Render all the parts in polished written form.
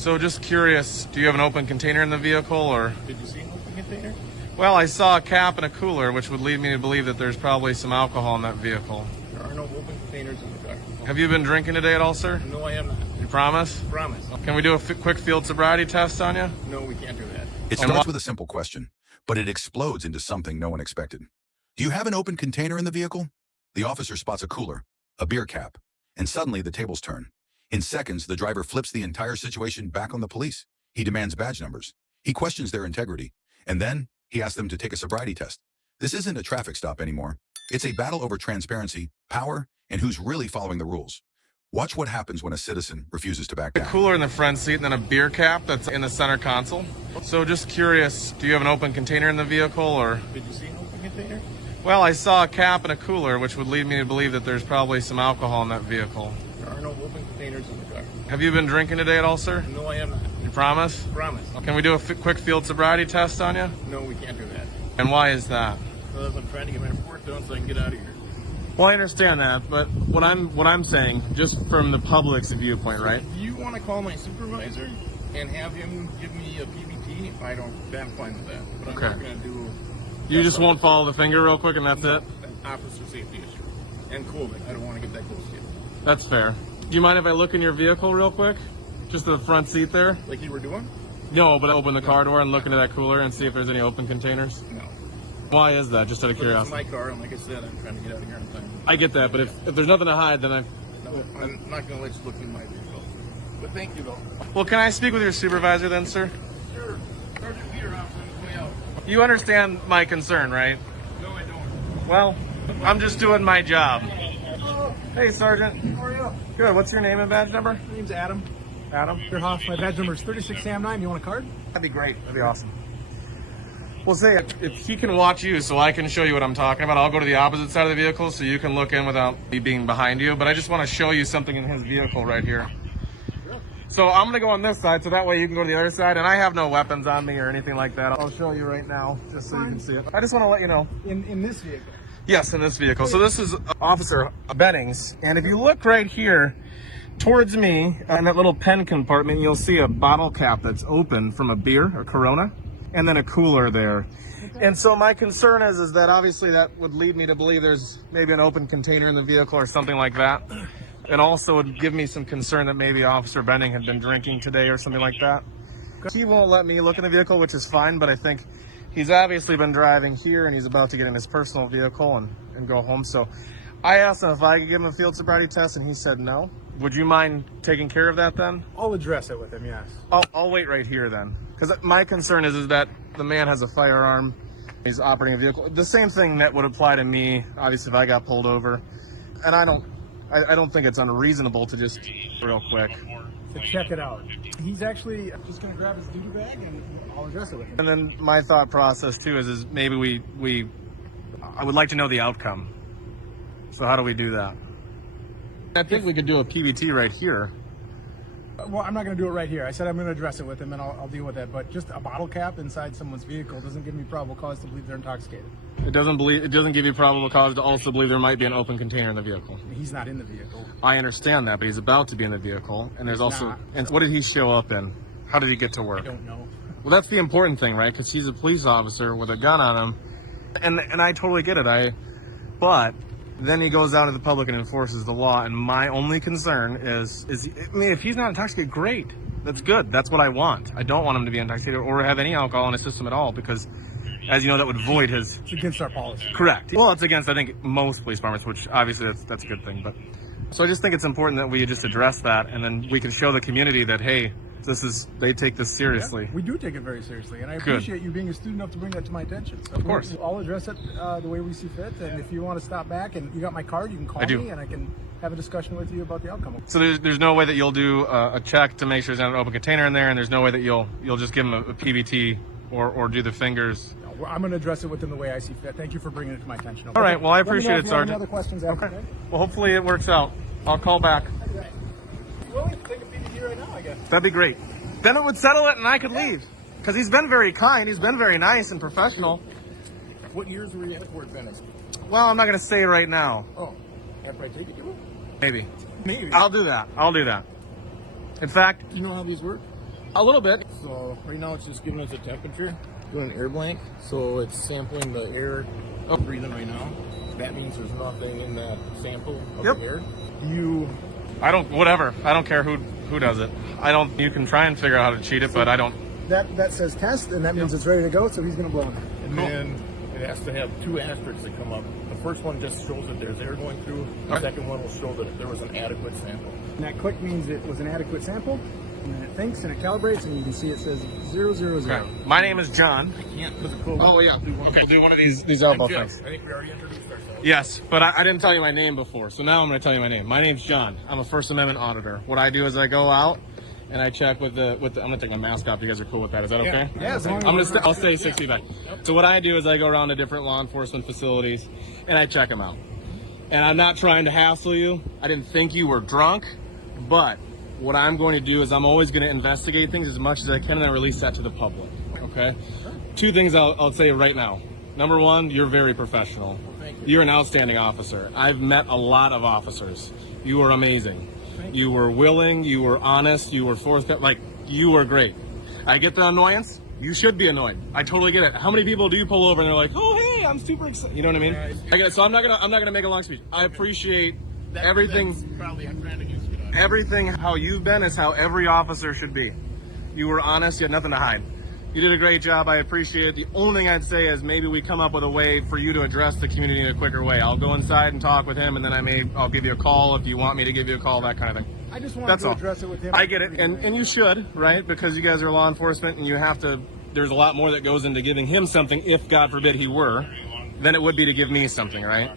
So just curious, do you have an open container in the vehicle, or? Did you see an open container? Well, I saw a cap and a cooler, which would lead me to believe that there's probably some alcohol in that vehicle. There are no open containers in the car. Have you been drinking today at all, sir? No, I have not. You promise? Promise. Can we do a quick field sobriety test on you? No, we can't do that. It starts with a simple question, but it explodes into something no one expected. Do you have an open container in the vehicle? The officer spots a cooler, a beer cap, and suddenly the tables turn. In seconds, the driver flips the entire situation back on the police. He demands badge numbers. He questions their integrity. And then he asks them to take a sobriety test. This isn't a traffic stop anymore. It's a battle over transparency, power, and who's really following the rules. Watch what happens when a citizen refuses to back A down. cooler in the front seat and then a beer cap that's in the center console. So just curious, do you have an open container in the vehicle, or? Did you see an open container? Well, I saw a cap and a cooler, which would lead me to believe that there's probably some alcohol in that vehicle. There are no open containers in the car. Have you been drinking today at all, sir? No, I have not. You promise? Promise. Can we do a quick field sobriety test on you? No, we can't do that. And why is that? Because I'm trying to get my report done so I can get out of here. Well, I understand that, but what I'm saying, just from the public's viewpoint, right? If you want to call my supervisor and have him give me a PBT, I'm fine with that. But I'm Okay. not going to do... You just won't follow the finger real quick and that's it? An officer safety issue. And COVID. I don't want to get that close to you. That's fair. Do you mind if I look in your vehicle real quick? Just the front seat there? Like you were doing? No, but I open the car door and look into that cooler and see if there's any open containers. No. Why is that? Just out of But it's curiosity. my car, and like I said, I'm trying to get out of here on time. I get that, but if there's nothing to hide, then No, I'm not going to let you look in my vehicle. But thank you, though. Well, can I speak with your supervisor then, sir? Sure. Sergeant Peter, I'm on the way out. You understand my concern, right? No, I don't. Well, I'm just doing my job. Hey, Sergeant. How are you? Good. What's your name and badge number? My name's Adam. Adam? Your Hoff. My badge number is 36Sam9. You want a card? That'd be great. That'd be awesome. Well, say if he can watch you so I can show you what I'm talking about, I'll go to the opposite side of the vehicle so you can look in without me being behind you. But I just want to show you something in his vehicle right here. So I'm going to go on this side so that way you can go to the other side. And I have no weapons on me or anything like that. I'll show you right now just so you can see it. I just want to let you know. In this vehicle. Yes, in this vehicle. So this is Officer Bennings. And if you look right here towards me in that little pen compartment, you'll see a bottle cap that's open from a beer or Corona, and then a cooler there. And so my concern is that obviously that would lead me to believe there's maybe an open container in the vehicle or something like that. And also would give me some concern that maybe Officer Benning had been drinking today or something like that. He won't let me look in the vehicle, which is fine, but I think he's obviously been driving here and he's about to get in his personal vehicle and go home. So I asked him if I could give him a field sobriety test and he said no. Would you mind taking care of that then? I'll address it with him, yes. I'll wait right here then. Because my concern is that the man has a firearm. He's operating a vehicle. The same thing that would apply to me, obviously, if I got pulled over. And I don't think it's unreasonable to just real quick. To check it out. He's actually just going to grab his duty bag and I'll address it with him. And then my thought process too is maybe I would like to know the outcome. So how do we do that? I think we could do a PBT right here. Well, I'm not going to do it right here. I said I'm going to address it with him and I'll deal with that. But just a bottle cap inside someone's vehicle doesn't give me probable cause to believe they're intoxicated. It doesn't give you probable cause to also believe there might be an open container in the vehicle. He's not in the vehicle. I understand that, but he's about to be in the vehicle, and there's also. not. And what did he show up in? How did he get to work? I don't know. Well, that's the important thing, right? Because he's a police officer with a gun on him, and I totally get it. But then he goes out to the public and enforces the law, and my only concern is I mean, if he's not intoxicated, great. That's good. That's what I want. I don't want him to be intoxicated or have any alcohol in his system at all, because, as you know, that would void his. It's against our policy. Correct. Well, it's against, I think, most police departments, which obviously that's a good thing. But so I just think it's important that we just address that, and then we can show the community that, hey, they take this seriously. Yeah, we do take it very seriously, and I Good. appreciate you being astute enough to bring that to my attention. So Of course. I'll address it the way we see fit, and if you want to stop back and you got my card, you can call I do. me, and I can have a discussion with you about the outcome. So there's no way that you'll do a check to make sure there's not an open container in there, and there's no way that you'll just give him a PBT or do the fingers. No, I'm going to address it with him the way I see fit. Thank you for bringing it to my attention. All right. Well, I Let me know appreciate if it, you have any Sergeant. other questions after Okay. that. Well, hopefully it works out. I'll call back. You willing to take a PBT right now, I guess? That'd be great. Then it would settle it, and I could leave. Because he's been very kind. He's been very nice and professional. What years were you at Fort Venice? Well, I'm not going to say right now. Oh, after I take it, you will? Maybe. Maybe. I'll do that. In fact, Do you know how these work? A little bit. So right now it's just giving us a temperature, doing an air blank. So it's sampling the air I'm breathing right now. That means there's nothing in that sample of Yep. the air. Whatever. I don't care who does it. You can try and figure out how to cheat it, but I don't. That says test, and that means it's ready to go, so he's going to blow it. And then it has to have two asterisks that come up. The first one just shows that there's air going through. The Okay. second one will show that there was an adequate sample. And that click means it was an adequate sample, and then it thinks and it calibrates, and you can see it says 000. Okay. My name is John. Can't put the code. Oh yeah. Do one. Okay. We'll do one of these elbow Jeff. things. I think we already introduced ourselves. Yes, but I didn't tell you my name before, so now I'm going to tell you my name. My name's John. I'm a First Amendment auditor. What I do is I go out and I check with the. I'm going to take my mask off. You guys are cool with that? Is that okay? Yeah, as long as I'll stay 6 feet back. So what I do is I go around to different law enforcement facilities and I check them out. And I'm not trying to hassle you. I didn't think you were drunk, but what I'm going to do is I'm always going to investigate things as much as I can and I release that to the public. Okay? Two things I'll say right now. Number one, you're very professional. You're an outstanding officer. I've met a lot of officers. You were amazing. You were willing, you were honest, you were forthcoming. Like, you were great. I get the annoyance. You should be annoyed. I totally get it. How many people do you pull over and they're like, "Oh, hey, I'm super excited." You know what I mean? I get it. So I'm not gonna make a long speech. I appreciate everything. That's probably I'm trying to use it. Everything how you've been is how every officer should be. You were honest. You had nothing to hide. You did a great job. I appreciate it. The only thing I'd say is maybe we come up with a way for you to address the community in a quicker way. I'll go inside and talk with him, and then I'll give you a call if you want me to give you a call, that kind of thing. I just wanted That's to all. address it with him. I get it, and you should, right? Because you guys are law enforcement, and you have to. There's a lot more that goes into giving him something, if God forbid he were, than it would be to give me something, right?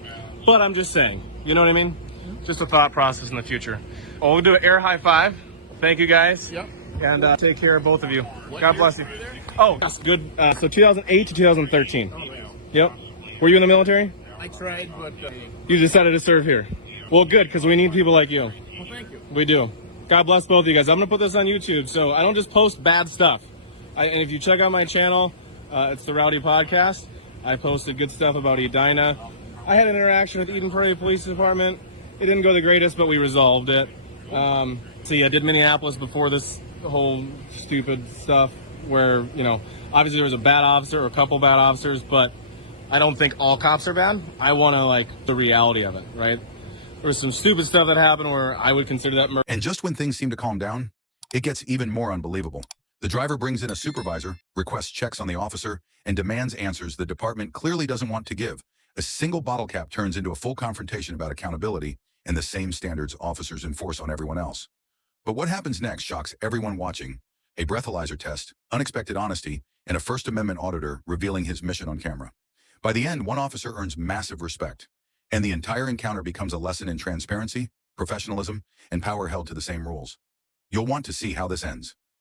But I'm just saying, you know what I mean? Just a thought process in the future. Well, we'll do an air high five. Thank you guys. Yep. And take care of both of you. God bless you. Oh, that's good. So 2008 to 2013. Oh, yeah. Yep. Were you in the military? I tried, but You decided to serve here. Well, good, because we need people like you. well, thank you. We do. God bless both of you guys. I'm going to put this on YouTube, so I don't just post bad stuff. And if you check out my channel, it's the Rowdy Podcast. I posted good stuff about Edina. I had an interaction with Eden Prairie Police Department. It didn't go the greatest, but we resolved it. So yeah, I did Minneapolis before this whole stupid stuff where, obviously there was a bad officer or a couple bad officers, but I don't think all cops are bad. I want to the reality of it, right? There was some stupid stuff that happened where I would consider that murder. And just when things seem to calm down, it gets even more unbelievable. The driver brings in a supervisor, requests checks on the officer, and demands answers the department clearly doesn't want to give. A single bottle cap turns into a full confrontation about accountability and the same standards officers enforce on everyone else. But what happens next shocks everyone watching. A breathalyzer test, unexpected honesty, and a First Amendment auditor revealing his mission on camera. By the end, one officer earns massive respect, and the entire encounter becomes a lesson in transparency, professionalism, and power held to the same rules. You'll want to see how this ends.